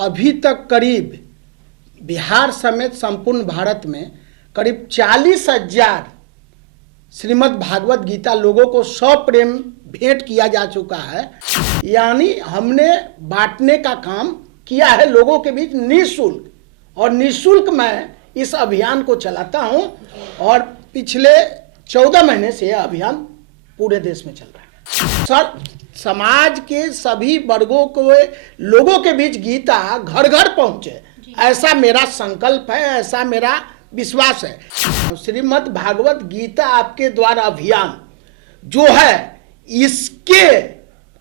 अभी तक करीब बिहार समेत संपूर्ण भारत में करीब 40,000 श्रीमद् भागवत गीता लोगों को सप्रेम भेंट किया जा चुका है। यानी हमने बांटने का काम किया है लोगों के बीच निःशुल्क, और निःशुल्क मैं इस अभियान को चलाता हूं और पिछले 14 महीने से यह अभियान पूरे देश में चल रहा है। सर, समाज के सभी वर्गों को लोगों के बीच गीता घर घर पहुंचे, ऐसा मेरा संकल्प है, ऐसा मेरा विश्वास है। श्रीमद् भागवत गीता आपके द्वारा अभियान जो है, इसके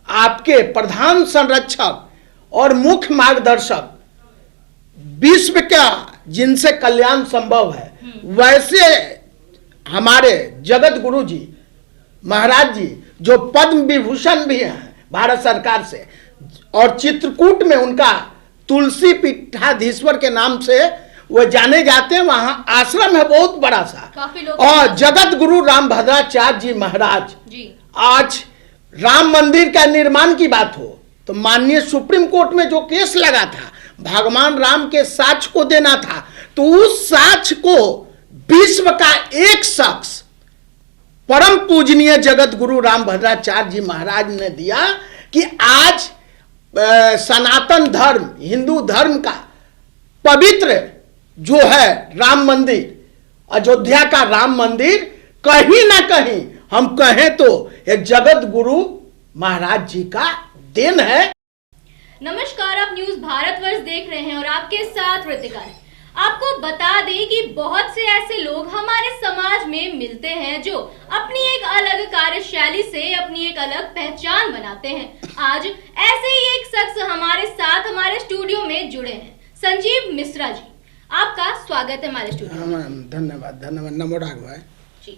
आपके प्रधान संरक्षक और मुख्य मार्गदर्शक विश्व का जिनसे कल्याण संभव है, वैसे हमारे जगत गुरु जी महाराज जी जो पद्म विभूषण भी हैं भारत सरकार से, और चित्रकूट में उनका तुलसी पीठाधीश्वर के नाम से वो जाने जाते हैं। वहां आश्रम है बहुत बड़ा सा, और जगत गुरु रामभद्राचार्य जी महाराज जी। आज राम मंदिर का निर्माण की बात हो तो माननीय सुप्रीम कोर्ट में जो केस लगा था, भगवान राम के साक्ष्य को देना था, तो उस साक्ष्य को विश्व का एक शख्स परम पूजनीय जगत गुरु रामभद्राचार्य जी महाराज ने दिया कि आज सनातन धर्म, हिंदू धर्म का पवित्र जो है राम मंदिर, अयोध्या का राम मंदिर, कहीं ना कहीं हम कहें तो एक जगत गुरु महाराज जी का देन है। नमस्कार, आप न्यूज भारतवर्ष देख रहे हैं और आपके साथ ऋतिका है। आपको बता दें कि बहुत से ऐसे लोग हमारे समाज में मिलते हैं जो अपनी एक अलग कार्यशैली से अपनी एक अलग पहचान बनाते हैं। आज ऐसे ही एक शख्स हमारे साथ हमारे स्टूडियो में जुड़े हैं, संजीव मिश्रा जी। आपका स्वागत है हमारे स्टूडियो में। धन्यवाद धन्यवाद। नमो राघवाय जी,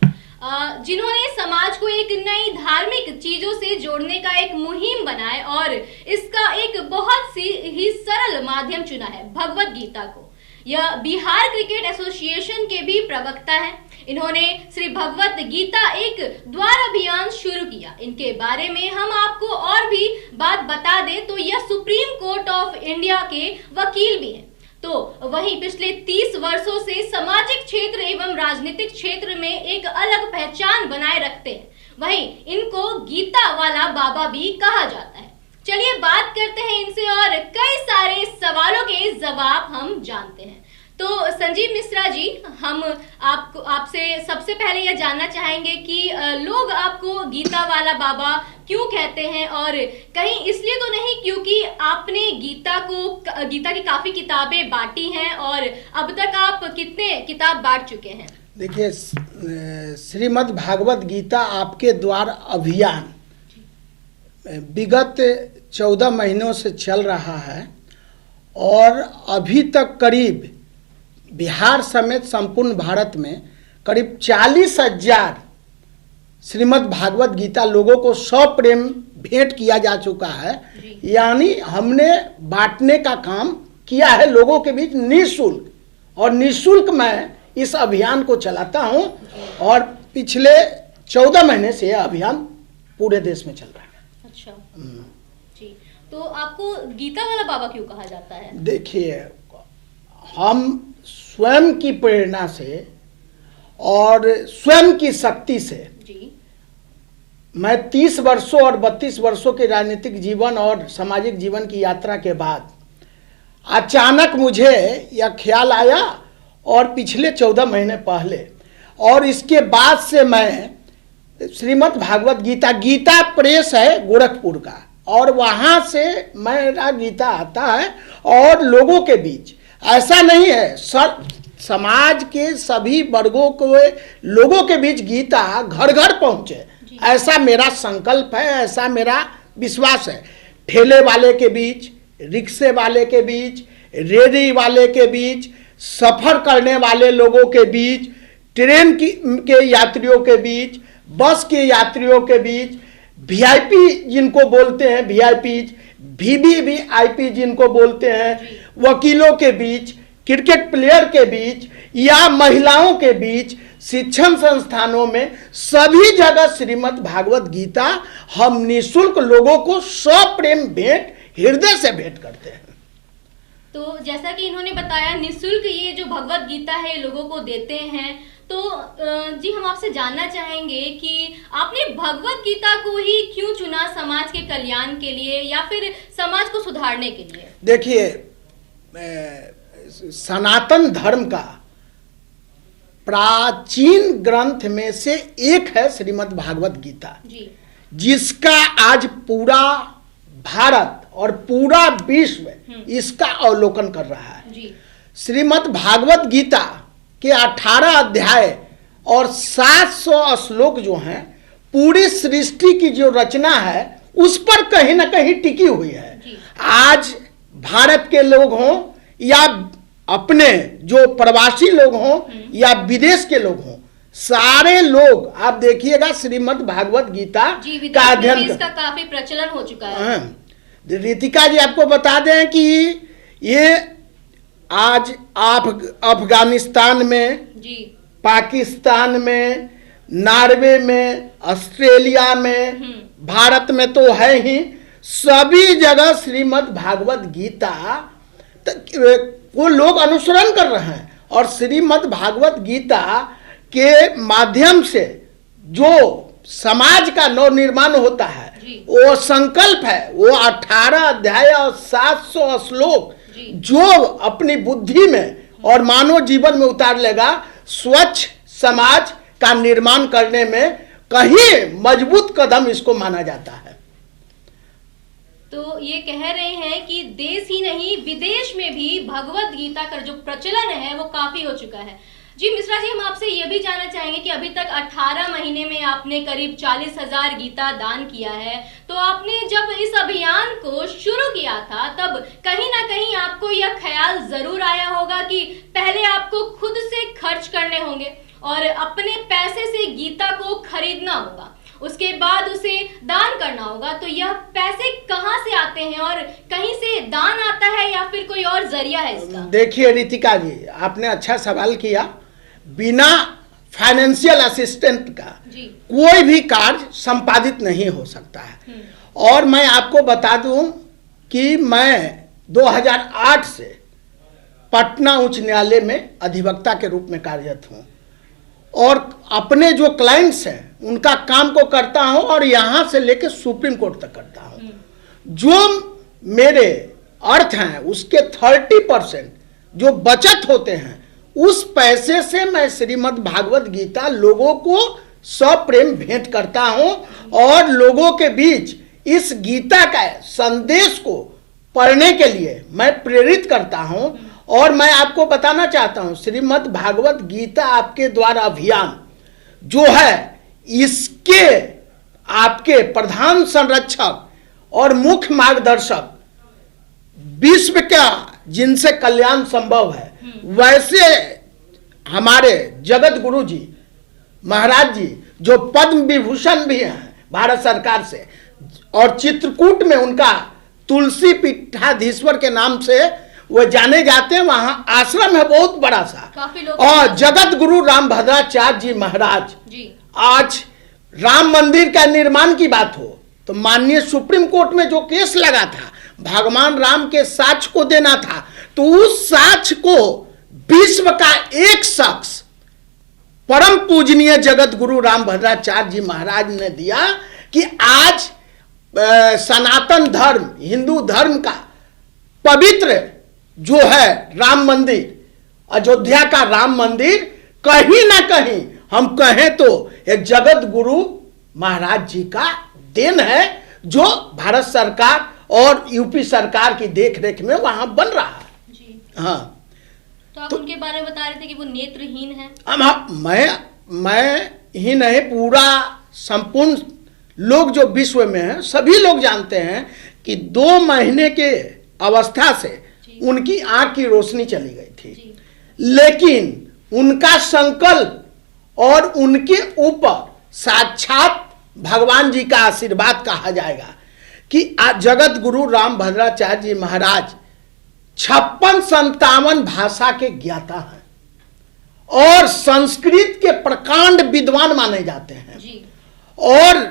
जिन्होंने समाज को एक नई धार्मिक चीजों से जोड़ने का एक मुहिम बनाए और इसका एक बहुत ही सरल माध्यम चुना है, भगवत गीता को। यह बिहार क्रिकेट एसोसिएशन के भी प्रवक्ता हैं। इन्होंने श्री भगवत गीता एक द्वार अभियान शुरू किया। इनके बारे में हम आपको और भी बात बता दें तो यह सुप्रीम कोर्ट ऑफ इंडिया के वकील भी हैं। तो वहीं पिछले 30 वर्षों से सामाजिक क्षेत्र एवं राजनीतिक क्षेत्र में एक अलग पहचान बनाए रखते हैं। वहीं इनको गीता वाला बाबा भी कहा जाता है। चलिए बात करते हैं इनसे और कई सारे सवालों के जवाब हम जानते हैं। तो संजीव मिश्रा जी, हम आपसे सबसे पहले यह जानना चाहेंगे कि लोग आपको गीता वाला बाबा क्यों कहते हैं, और कहीं इसलिए तो नहीं क्योंकि आपने गीता की काफी किताबें बांटी हैं, और अब तक आप कितने किताब बांट चुके हैं? देखिए, श्रीमद् भागवत गीता आपके द्वार अभियान विगत 14 महीनों से चल रहा है, और अभी तक करीब बिहार समेत संपूर्ण भारत में करीब 40,000 श्रीमद् भागवत गीता लोगों को सप्रेम भेंट किया जा चुका है। यानी हमने बांटने का काम किया है लोगों के बीच निःशुल्क, और निःशुल्क मैं इस अभियान को चलाता हूं, और पिछले 14 महीने से यह अभियान पूरे देश में चल रहा है। अच्छा जी, तो आपको गीता वाला बाबा क्यों कहा जाता है? देखिए, हम स्वयं की प्रेरणा से और स्वयं की शक्ति से जी, मैं 30 वर्षों और 32 वर्षों के राजनीतिक जीवन और सामाजिक जीवन की यात्रा के बाद अचानक मुझे यह ख्याल आया, और पिछले 14 महीने पहले, और इसके बाद से मैं श्रीमद् भागवत गीता प्रेस है गोरखपुर का, और वहाँ से मेरा गीता आता है, और लोगों के बीच ऐसा नहीं है सर, समाज के सभी वर्गों को लोगों के बीच गीता घर घर पहुंचे, ऐसा मेरा संकल्प है, ऐसा मेरा विश्वास है। ठेले वाले के बीच, रिक्शे वाले के बीच, रेहड़ी वाले के बीच, सफर करने वाले लोगों के बीच, ट्रेन के यात्रियों के बीच, बस के यात्रियों के बीच, वीआईपी जिनको बोलते हैं वीआईपी, वीवीवीआईपी जिनको बोलते हैं, वकीलों के बीच, क्रिकेट प्लेयर के बीच, या महिलाओं के बीच, शिक्षण संस्थानों में, सभी जगह श्रीमद् भागवत गीता हम निःशुल्क लोगों को सप्रेम भेंट हृदय से भेंट करते हैं। तो जैसा कि इन्होंने बताया, निःशुल्क ये जो भगवत गीता है लोगों को देते हैं। तो जी हम आपसे जानना चाहेंगे कि आपने भगवत गीता को ही क्यों चुना समाज के कल्याण के लिए या फिर समाज को सुधारने के लिए? देखिए, सनातन धर्म का प्राचीन ग्रंथ में से एक है श्रीमद् भागवत गीता जी। जिसका आज पूरा भारत और पूरा विश्व इसका अवलोकन कर रहा है। जी। श्रीमद् भागवत गीता के 18 अध्याय और 700 श्लोक जो हैं, पूरी सृष्टि की जो रचना है उस पर कहीं ना कहीं टिकी हुई है। जी। आज भारत के लोग हों या अपने जो प्रवासी लोग हों या विदेश के लोग हों, सारे लोग आप देखिएगा श्रीमद् भागवत गीता जी, का विदेश में अध्ययन भी इसका काफी प्रचलन हो चुका है। हाँ। रितिका जी आपको बता दें कि ये आज अफगानिस्तान में, जी। पाकिस्तान में, नॉर्वे में, ऑस्ट्रेलिया में, भारत में तो है ही, सभी जगह श्रीमद् भागवत गीता को लोग अनुसरण कर रहे हैं। और श्रीमद् भागवत गीता के माध्यम से जो समाज का नवनिर्माण होता है, वो संकल्प है, वो 18 अध्याय और 700 श्लोक जो अपनी बुद्धि में और मानव जीवन में उतार लेगा, स्वच्छ समाज का निर्माण करने में कहीं मजबूत कदम इसको माना जाता है। तो ये कह रहे हैं कि देश ही नहीं विदेश में भी भगवत गीता का जो प्रचलन है वो काफी हो चुका है। जी मिश्रा जी, हम आपसे ये भी जानना चाहेंगे कि अभी तक 18 महीने में आपने करीब 40,000 गीता दान किया है। तो आपने जब इस अभियान को शुरू किया था तब कहीं ना कहीं आपको यह ख्याल जरूर आया होगा कि पहले आपको खुद से खर्च करने होंगे और अपने पैसे से गीता को खरीदना होगा, उसके बाद उसे दान करना होगा। तो यह पैसे कहाँ से आते हैं और कहीं से दान आता है या फिर कोई और जरिया है इसका? देखिए रितिका जी, आपने अच्छा सवाल किया। बिना फाइनेंशियल असिस्टेंट का कोई भी कार्य संपादित नहीं हो सकता है। और मैं आपको बता दूं कि मैं 2008 से पटना उच्च न्यायालय में अधिवक्ता के रूप में कार्यरत हूं और अपने जो क्लाइंट्स हैं उनका काम को करता हूं और यहां से लेकर सुप्रीम कोर्ट तक करता हूं। जो मेरे अर्थ हैं उसके 30% जो बचत होते हैं, उस पैसे से मैं श्रीमद् भागवत गीता लोगों को सप्रेम भेंट करता हूं और लोगों के बीच इस गीता का संदेश को पढ़ने के लिए मैं प्रेरित करता हूं। और मैं आपको बताना चाहता हूं, श्रीमद् भागवत गीता आपके द्वारा अभियान जो है, इसके आपके प्रधान संरक्षक और मुख्य मार्गदर्शक विश्व का जिनसे कल्याण संभव है, वैसे हमारे जगत गुरु जी महाराज जी जो पद्म विभूषण भी हैं भारत सरकार से, और चित्रकूट में उनका तुलसी पीठाधीश्वर के नाम से वो जाने जाते हैं, वहां आश्रम है बहुत बड़ा सा। और जगत गुरु रामभद्राचार्य जी महाराज जी। आज राम मंदिर का निर्माण की बात हो तो माननीय सुप्रीम कोर्ट में जो केस लगा था, भगवान राम के साक्ष्य को देना था, तो उस साक्ष्य को विश्व का एक शख्स परम पूजनीय जगत गुरु रामभद्राचार्य जी महाराज ने दिया कि आज सनातन धर्म, हिंदू धर्म का पवित्र जो है राम मंदिर, अयोध्या का राम मंदिर, कहीं ना कहीं हम कहें तो एक जगत गुरु महाराज जी का देन है, जो भारत सरकार और यूपी सरकार की देखरेख में वहां बन रहा है जी। हाँ, तो आप उनके बारे में बता रहे थे कि वो नेत्रहीन है। मैं ही नहीं, पूरा संपूर्ण लोग जो विश्व में हैं सभी लोग जानते हैं कि 2 महीने के अवस्था से उनकी आंख की रोशनी चली गई थी, लेकिन उनका संकल्प और उनके ऊपर साक्षात भगवान जी का आशीर्वाद कहा जाएगा कि जगत गुरु रामभद्राचार्य जी महाराज 56-57 भाषा के ज्ञाता हैं और संस्कृत के प्रकांड विद्वान माने जाते हैं जी। और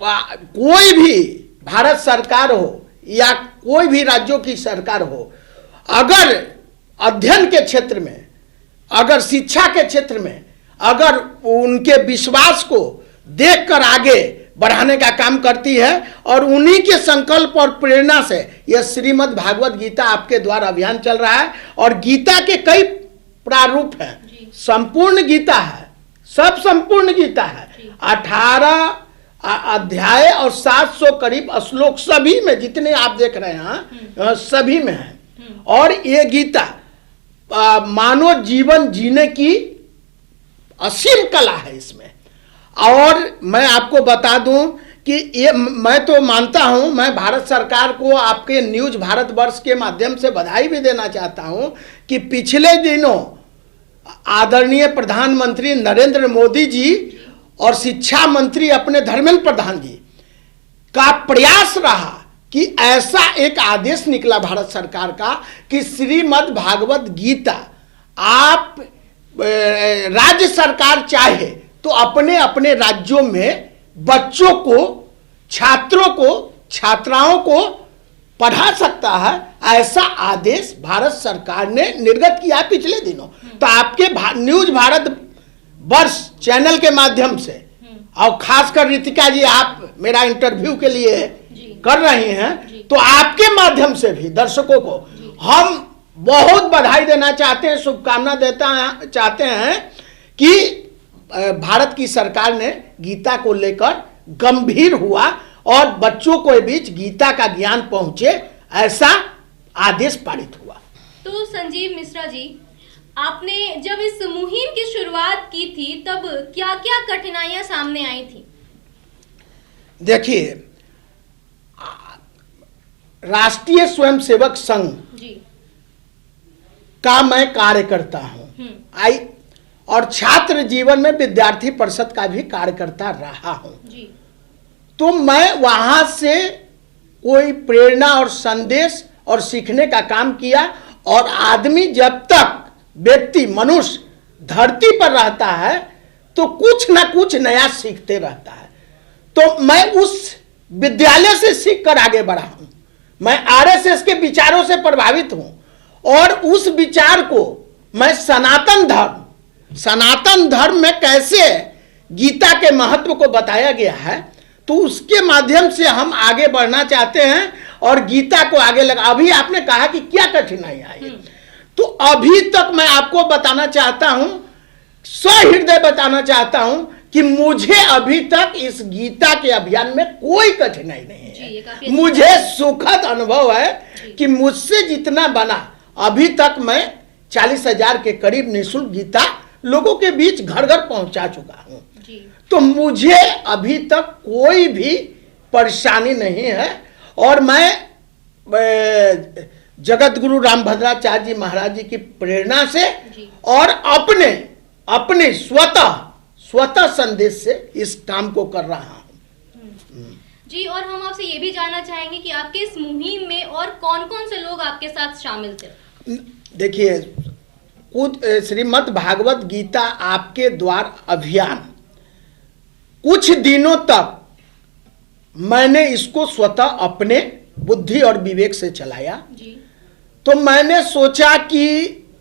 कोई भी भारत सरकार हो या कोई भी राज्यों की सरकार हो, अगर अध्ययन के क्षेत्र में, अगर शिक्षा के क्षेत्र में, अगर उनके विश्वास को देखकर आगे बढ़ाने का काम करती है, और उन्हीं के संकल्प और प्रेरणा से यह श्रीमद् भागवत गीता आपके द्वारा अभियान चल रहा है। और गीता के कई प्रारूप हैं, संपूर्ण गीता है, सब संपूर्ण गीता है, 18 अध्याय और 700 करीब श्लोक सभी में, जितने आप देख रहे हैं सभी में है। और ये गीता मानव जीवन जीने की असीम कला है इसमें। और मैं आपको बता दूं कि ये, मैं तो मानता हूं, मैं भारत सरकार को आपके न्यूज भारतवर्ष के माध्यम से बधाई भी देना चाहता हूं कि पिछले दिनों आदरणीय प्रधानमंत्री नरेंद्र मोदी जी और शिक्षा मंत्री अपने धर्मेंद्र प्रधान जी का प्रयास रहा कि ऐसा एक आदेश निकला भारत सरकार का कि श्रीमद् भागवत गीता आप राज्य सरकार चाहे तो अपने अपने राज्यों में बच्चों को, छात्रों को, छात्राओं को पढ़ा सकता है। ऐसा आदेश भारत सरकार ने निर्गत किया पिछले दिनों। तो आपके न्यूज भारत वर्ष चैनल के माध्यम से, और खासकर रितिका जी आप मेरा इंटरव्यू के लिए कर रही हैं, तो आपके माध्यम से भी दर्शकों को हम बहुत बधाई देना चाहते हैं, शुभकामना चाहते हैं कि भारत की सरकार ने गीता को लेकर गंभीर हुआ और बच्चों के बीच गीता का ज्ञान पहुंचे, ऐसा आदेश पारित हुआ। तो संजीव मिश्रा जी, आपने जब इस मुहिम की शुरुआत की थी तब क्या क्या कठिनाइयां सामने आई थी? देखिए, राष्ट्रीय स्वयंसेवक संघ का मैं कार्य करता हूं, और छात्र जीवन में विद्यार्थी परिषद का भी कार्यकर्ता रहा हूं। तो मैं वहां से कोई प्रेरणा और संदेश और सीखने का काम किया। और आदमी जब तक, व्यक्ति, मनुष्य धरती पर रहता है तो कुछ ना कुछ नया सीखते रहता है। तो मैं उस विद्यालय से सीख कर आगे बढ़ा हूं। मैं आरएसएस के विचारों से प्रभावित हूं, और उस विचार को मैं सनातन धर्म में कैसे गीता के महत्व को बताया गया है, तो उसके माध्यम से हम आगे बढ़ना चाहते हैं और गीता को आगे लगा। अभी आपने कहा कि क्या कठिनाई आई, तो अभी तक मैं आपको बताना चाहता हूं, सहृदय बताना चाहता हूं कि मुझे अभी तक इस गीता के अभियान में कोई कठिनाई नहीं है। मुझे सुखद अनुभव है कि मुझसे जितना बना, अभी तक मैं 40,000 के करीब निःशुल्क गीता लोगों के बीच घर घर पहुंचा चुका हूं। तो मुझे अभी तक कोई भी परेशानी नहीं है। और मैं जगत गुरु रामभद्राचार्य जी महाराज जी की प्रेरणा से और अपने स्वतः संदेश से इस काम को कर रहा हूं। जी, और हम आपसे ये भी जानना चाहेंगे कि आपके इस मुहिम में और कौन कौन से लोग आपके साथ शामिल थे? देखिए, खुद श्रीमद् भागवत गीता आपके द्वार अभियान कुछ दिनों तक मैंने इसको स्वतः अपने बुद्धि और विवेक से चलाया। तो मैंने सोचा कि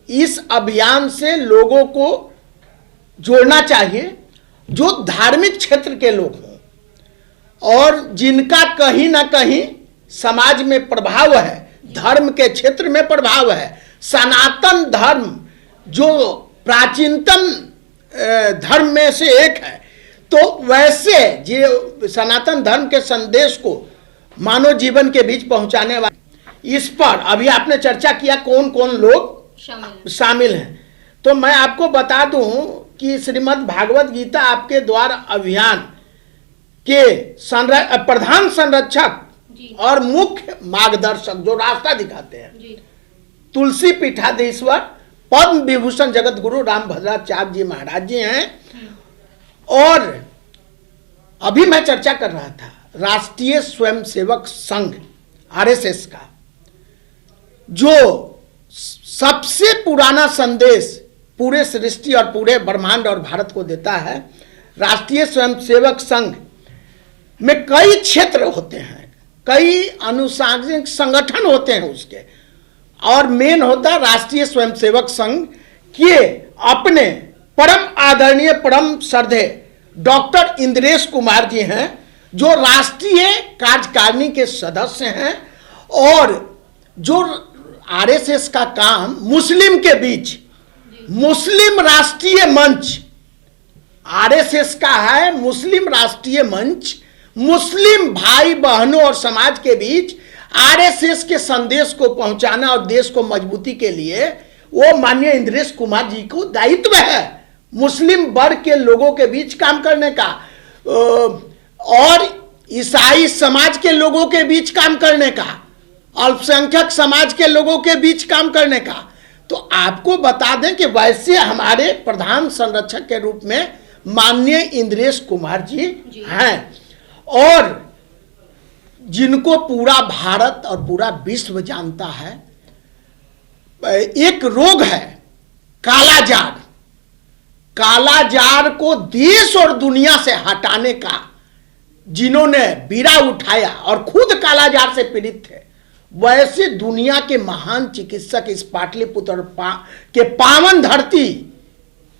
इस अभियान से लोगों को जोड़ना चाहिए जो धार्मिक क्षेत्र के लोग हों और जिनका कहीं ना कहीं समाज में प्रभाव है, धर्म के क्षेत्र में प्रभाव है। सनातन धर्म जो प्राचीनतम धर्म में से एक है, तो वैसे जो सनातन धर्म के संदेश को मानव जीवन के बीच पहुंचाने वाले, इस पर अभी आपने चर्चा किया कौन कौन लोग शामिल हैं। तो मैं आपको बता दूं कि श्रीमद् भागवत गीता आपके द्वार अभियान के प्रधान संरक्षक और मुख्य मार्गदर्शक जो रास्ता दिखाते हैं, तुलसी पीठाधीश्वर पद्म विभूषण जगत गुरु रामभद्राचार्य जी महाराज जी हैं। और अभी मैं चर्चा कर रहा था राष्ट्रीय स्वयंसेवक संघ आरएसएस का, जो सबसे पुराना संदेश पूरे सृष्टि और पूरे ब्रह्मांड और भारत को देता है। राष्ट्रीय स्वयंसेवक संघ में कई क्षेत्र होते हैं, कई अनुशासनिक संगठन होते हैं उसके, और मेन होता है राष्ट्रीय स्वयंसेवक संघ के अपने परम आदरणीय परम श्रद्धेय डॉक्टर इंद्रेश कुमार जी हैं, जो राष्ट्रीय कार्यकारिणी के सदस्य हैं और जो आरएसएस का काम मुस्लिम के बीच, मुस्लिम राष्ट्रीय मंच आरएसएस का है, मुस्लिम राष्ट्रीय मंच मुस्लिम भाई बहनों और समाज के बीच आरएसएस के संदेश को पहुंचाना और देश को मजबूती के लिए वो माननीय इंद्रेश कुमार जी को दायित्व है मुस्लिम वर्ग के लोगों के बीच काम करने का और ईसाई समाज के लोगों के बीच काम करने का, अल्पसंख्यक समाज के लोगों के बीच काम करने का। तो आपको बता दें कि वैसे हमारे प्रधान संरक्षक के रूप में माननीय इंद्रेश कुमार जी हैं और जिनको पूरा भारत और पूरा विश्व जानता है। एक रोग है कालाजार, कालाजार को देश और दुनिया से हटाने का जिन्होंने बीड़ा उठाया और खुद कालाजार से पीड़ित थे, वैसे दुनिया के महान चिकित्सक इस पाटलिपुत्र के पावन धरती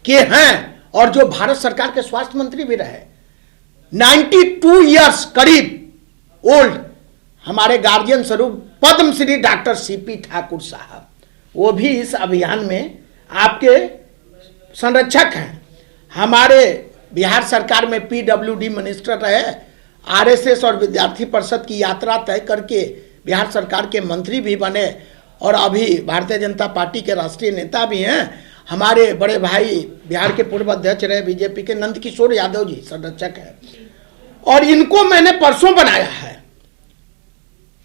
के हैं और जो भारत सरकार के स्वास्थ्य मंत्री भी रहे। 92 इयर्स करीब ओल्ड हमारे गार्जियन स्वरूप पद्मश्री डॉक्टर सीपी ठाकुर साहब, वो भी इस अभियान में आपके संरक्षक हैं। हमारे बिहार सरकार में पीडब्ल्यूडी मिनिस्टर रहे, आरएसएस और विद्यार्थी परिषद की यात्रा तय करके बिहार सरकार के मंत्री भी बने और अभी भारतीय जनता पार्टी के राष्ट्रीय नेता भी हैं। हमारे बड़े भाई बिहार के पूर्व अध्यक्ष रहे बीजेपी के नंदकिशोर यादव जी संरक्षक है और इनको मैंने परसों बनाया है।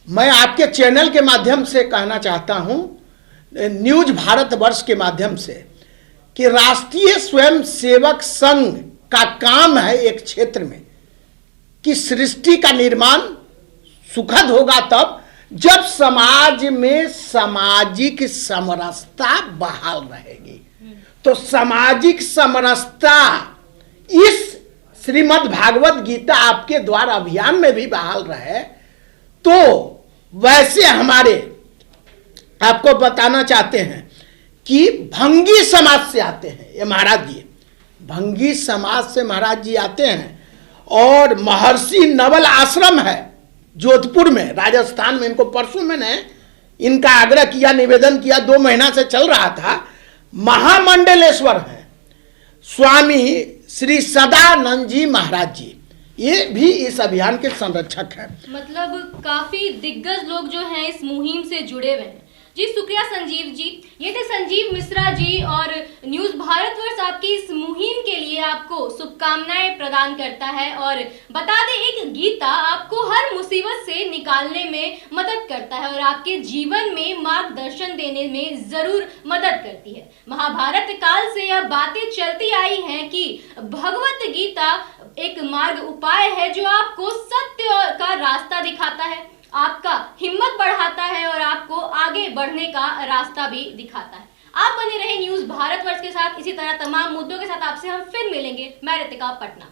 मैं आपके चैनल के माध्यम से कहना चाहता हूं, न्यूज भारतवर्ष के माध्यम से, कि राष्ट्रीय स्वयंसेवक संघ का काम है एक क्षेत्र में कि सृष्टि का निर्माण सुखद होगा तब जब समाज में सामाजिक समरसता बहाल रहेगी। तो सामाजिक समरसता इस श्रीमद् भागवत गीता आपके द्वारा अभियान में भी बहाल रहे। तो वैसे हमारे आपको बताना चाहते हैं कि भंगी समाज से आते हैं ये महाराज जी, भंगी समाज से महाराज जी आते हैं और महर्षि नवल आश्रम है जोधपुर में, राजस्थान में। इनको परसों मैंने इनका आग्रह किया, निवेदन किया, 2 महीना से चल रहा था। महामंडलेश्वर है स्वामी श्री सदानंद जी महाराज जी, ये भी इस अभियान के संरक्षक हैं। मतलब काफी दिग्गज लोग जो हैं इस मुहिम से जुड़े हुए हैं। जी शुक्रिया संजीव जी। ये थे संजीव मिश्रा जी और न्यूज भारतवर्ष आपकी इस मुहिम के लिए आपको शुभकामनाएं प्रदान करता है और बता दें एक गीता आपको हर मुसीबत से निकालने में मदद करता है और आपके जीवन में मार्गदर्शन देने में जरूर मदद करती है। महाभारत काल से यह बातें चलती आई हैं कि भगवत गीता एक मार्ग उपाय है जो आपको सत्य का रास्ता दिखाता है, आपका हिम्मत बढ़ाता है और आपको आगे बढ़ने का रास्ता भी दिखाता है। आप बने रहे न्यूज भारतवर्ष के साथ। इसी तरह तमाम मुद्दों के साथ आपसे हम फिर मिलेंगे। मैं रितिका, पटना।